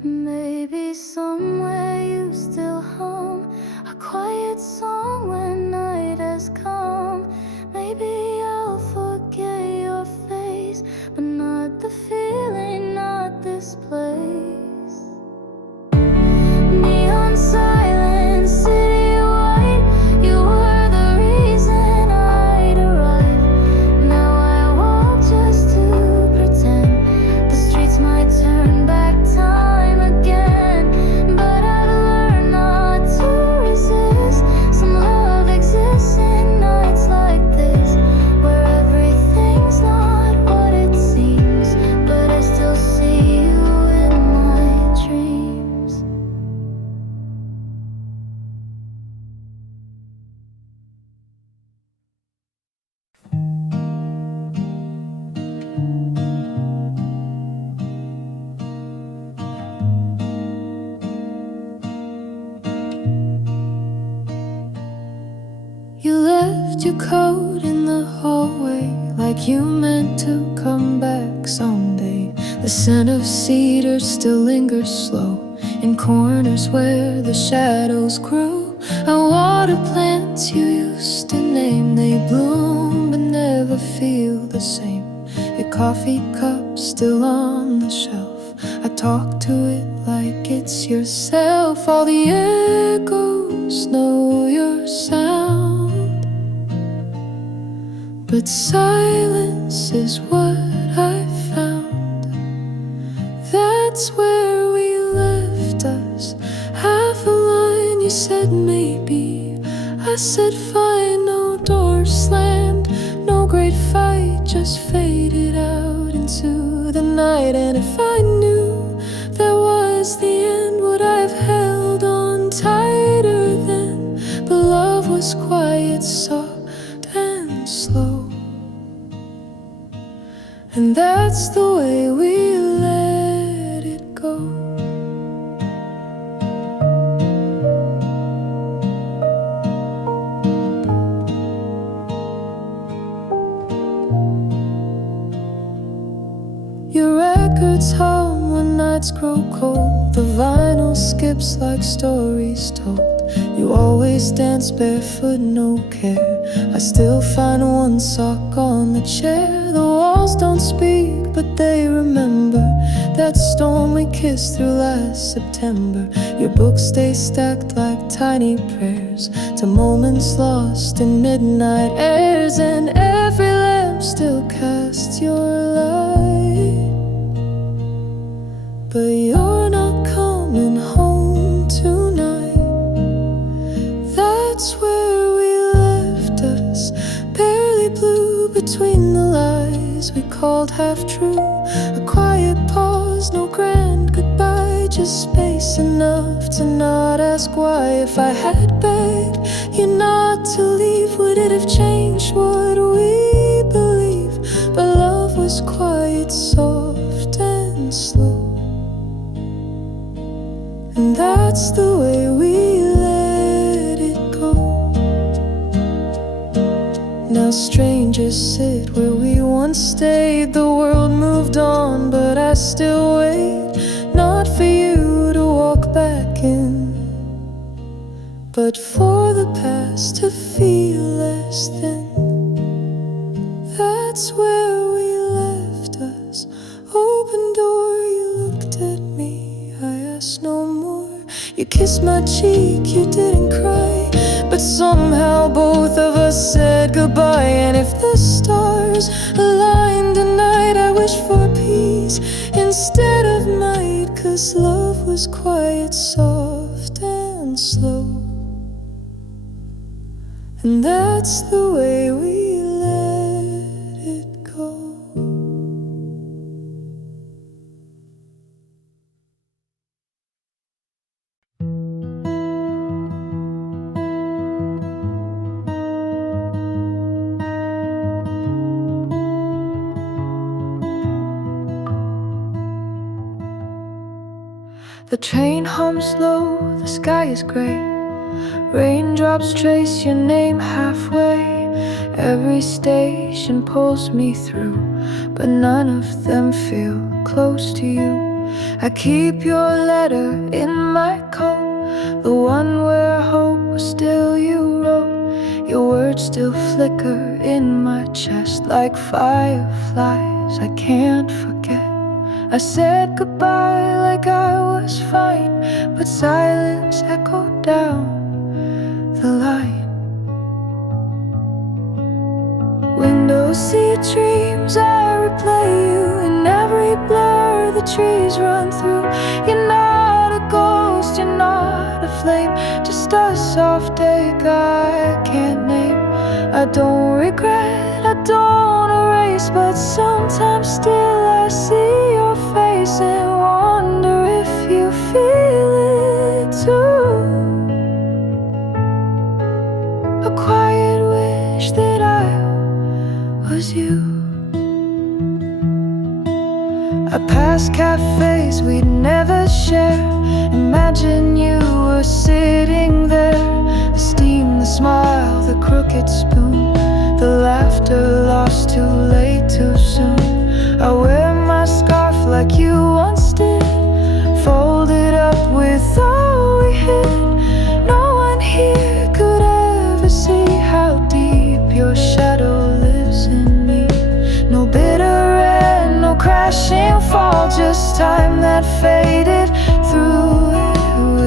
Maybe somewhere you still hum a quiet song when night has come. Maybe I'll forget your face, but not the feeling, not this place. Neon silence, city white. You were the reason I'd arrive. Now I walk just to pretend the streets might turn back time again. But I've learned not to resist. Some love exists in nights like this, where everything's not what it seems. But I still see you in my dreams. You left your coat in the hallway, like you meant to come back someday. The scent of cedar still lingers slow in corners where the shadows grow. I water plants you used to name. They bloom but never feel the same. Your coffee cup still on the shelf. I talk to it like it's yourself. All the echoes know your sound, but silence is what I found. That's where we left us. Half a line, you said maybe. I said fine, no door slammed. No great fight, just faded out into the night. And if I knew that was the end, would I have held on tighter then? But love was quiet, soft and slow, and that's the way we let it go. lips like stories told. You always dance barefoot, no care. I still find one sock on the chair. The walls don't speak, but they remember that storm we kissed through last September. Your books stay stacked like tiny prayers to moments lost in midnight airs, and every lamp still casts your light. But you're not coming home tonight. That's where we left us, barely blue between the lies we called half true. A quiet pause, no grand goodbye, just space enough to not ask why. If I had begged you not to leave, would it have changed what we believe? But love was quiet, soft and slow, and that's the way we let it go. Now strangers sit where we once stayed. The world moved on, but I still wait. Not for you to walk back in, but for the past to feel less thin. That's where we left us. Open door, you looked at me, I asked no more. You kissed my cheek, you didn't cry, but somehow both of us said goodbye. And if the stars aligned tonight, I wish for peace instead of might, 'cause love was quiet, soft and slow, and that's the way we let it go. The train hums low, the sky is gray. Raindrops trace your name halfway. Every station pulls me through, but none of them feel close to you. I keep your letter in my coat, the one where hope was still you wrote. Your words still flicker in my chest like fireflies I can't forget. I said goodbye like I was fine, but silence echoed down the line. Window seat dreams, I replay you in every blur the trees run through. You're not a ghost, you're not a flame, just a soft ache I can't name. I don't regret, I don't erase, but sometimes still I see your face and wonder if you feel it too. A quiet wish that I was you. I pass cafes we'd never share. Imagine you were sitting there. The steam, the smile, the crooked spoon, the laughter lost too late, too soon. I wear my scarf like you once did, folded up with all we hid. No one here could ever see how deep your shadow lives in me. No bitter end, no crashing fall, just time that faded through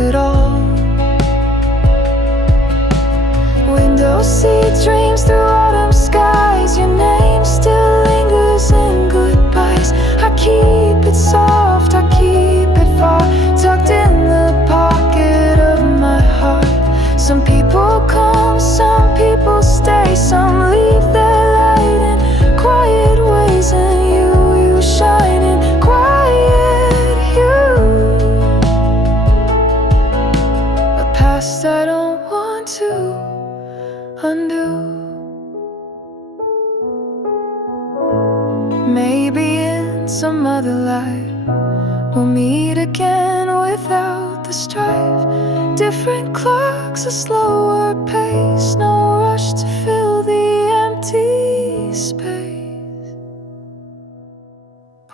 it all. Window seat dreams through autumn skies, your name still lingers in goodbyes. I keep it soft, I keep it far, tucked in the pocket of my heart. Some people come, some people stay, some leave their light in quiet ways, and you shine in quiet you. A past I don't want to undo. Maybe in some other life we'll meet again without the strife. Different clocks, a slower pace, no rush to fill the empty space.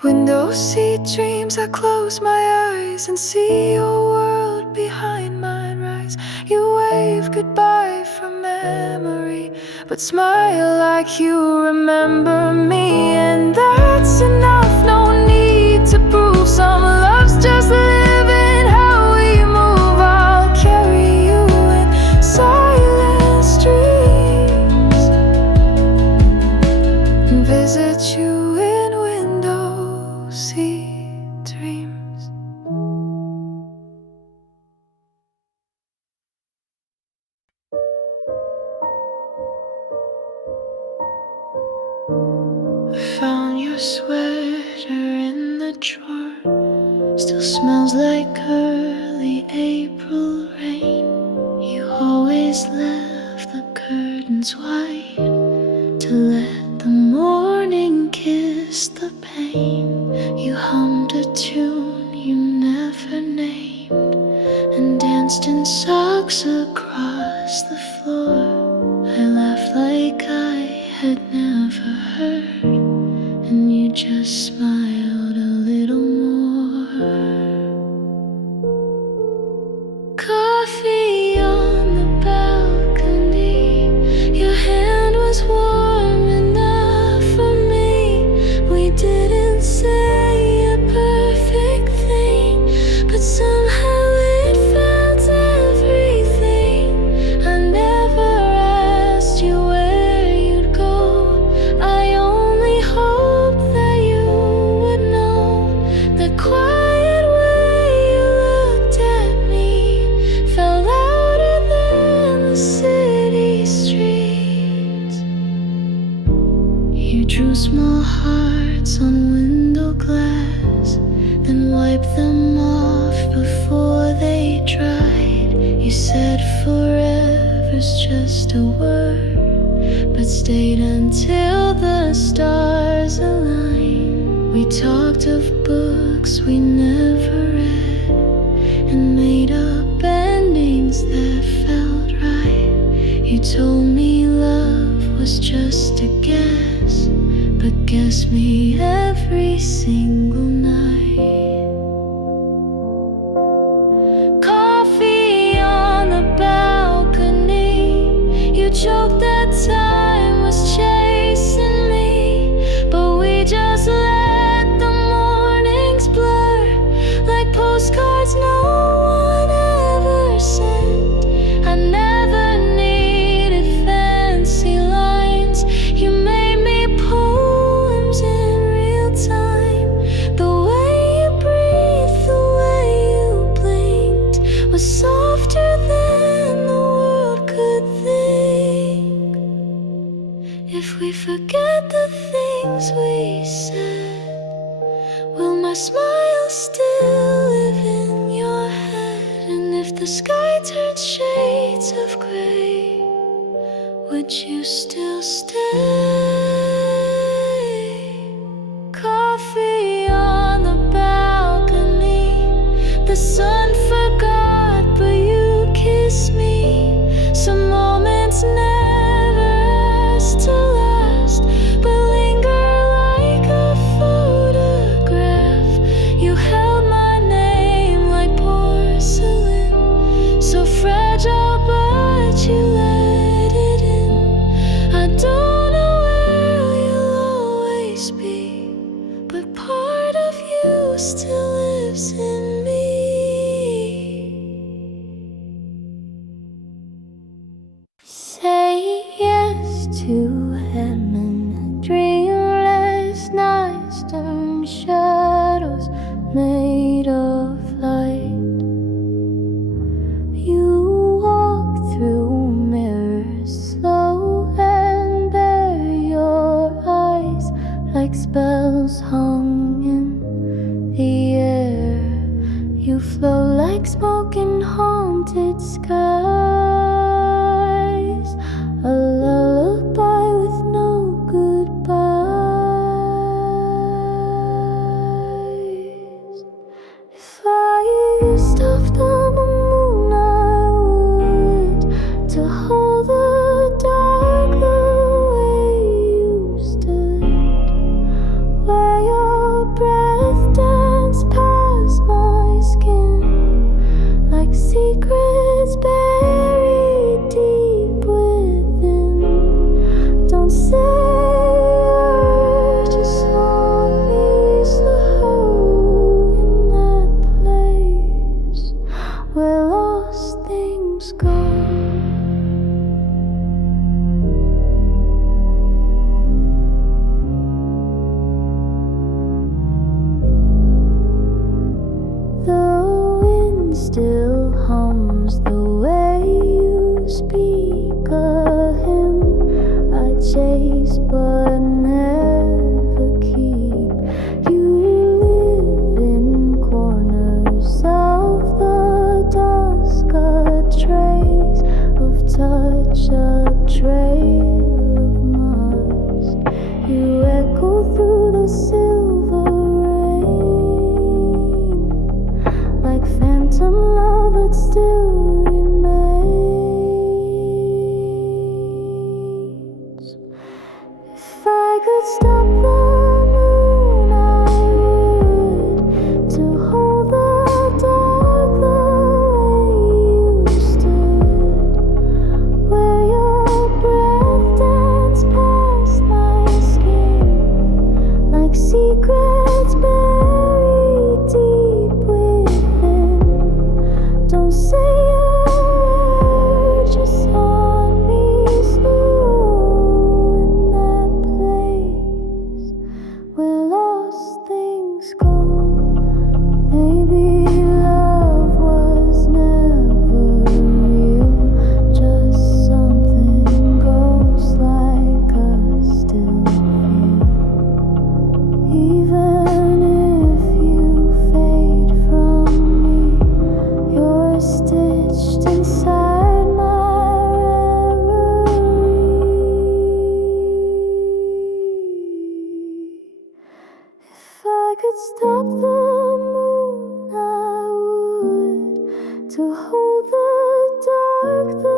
Window seat dreams, I close my eyes and see your world behind mine rise. You wave goodbye from memory, but smile like you remember me. And that's enough, no need to prove some love's just living how we move. I'll carry you in silent streets and visit you in window seat dreams. I found your sweater in the drawer, still smells like early April rain. You always left the curtains wide to let the morning kiss the pain. You hummed a tune you never named and danced in socks across the floor. I laughed like I had never heard, and you just smiled a little more. Coffee on the balcony, your hand was warm enough for me. We didn't say a perfect thing, but somehow it felt everything. I never asked you where you'd go, I only hoped that you would know. The quiet way you looked at me felt louder than the city streets. You drew small hearts on window glass, then wiped them off before they dried. You said forever's just a word, but stayed until the stars aligned. We talked of books we never read and made up endings that felt right. You told me love was just a guess, but guessed me every single night. Coffee on the balcony, you joked that time was chasing me, but we just let the mornings blur like postcards no one ever sent. I never needed fancy lines, you made me poems in real time. The way you breathed, the way you blinked was softer than the world could think. If we forget the things we said, will my smile still live in your head? And if the sky turns shades of gray, would you still stay? Coffee on the balcony, the sun forgot, but you kissed me. Some moments never asked to last, but linger like a photograph. You held my name like porcelain, so fragile but you let it in. I don't know where spark the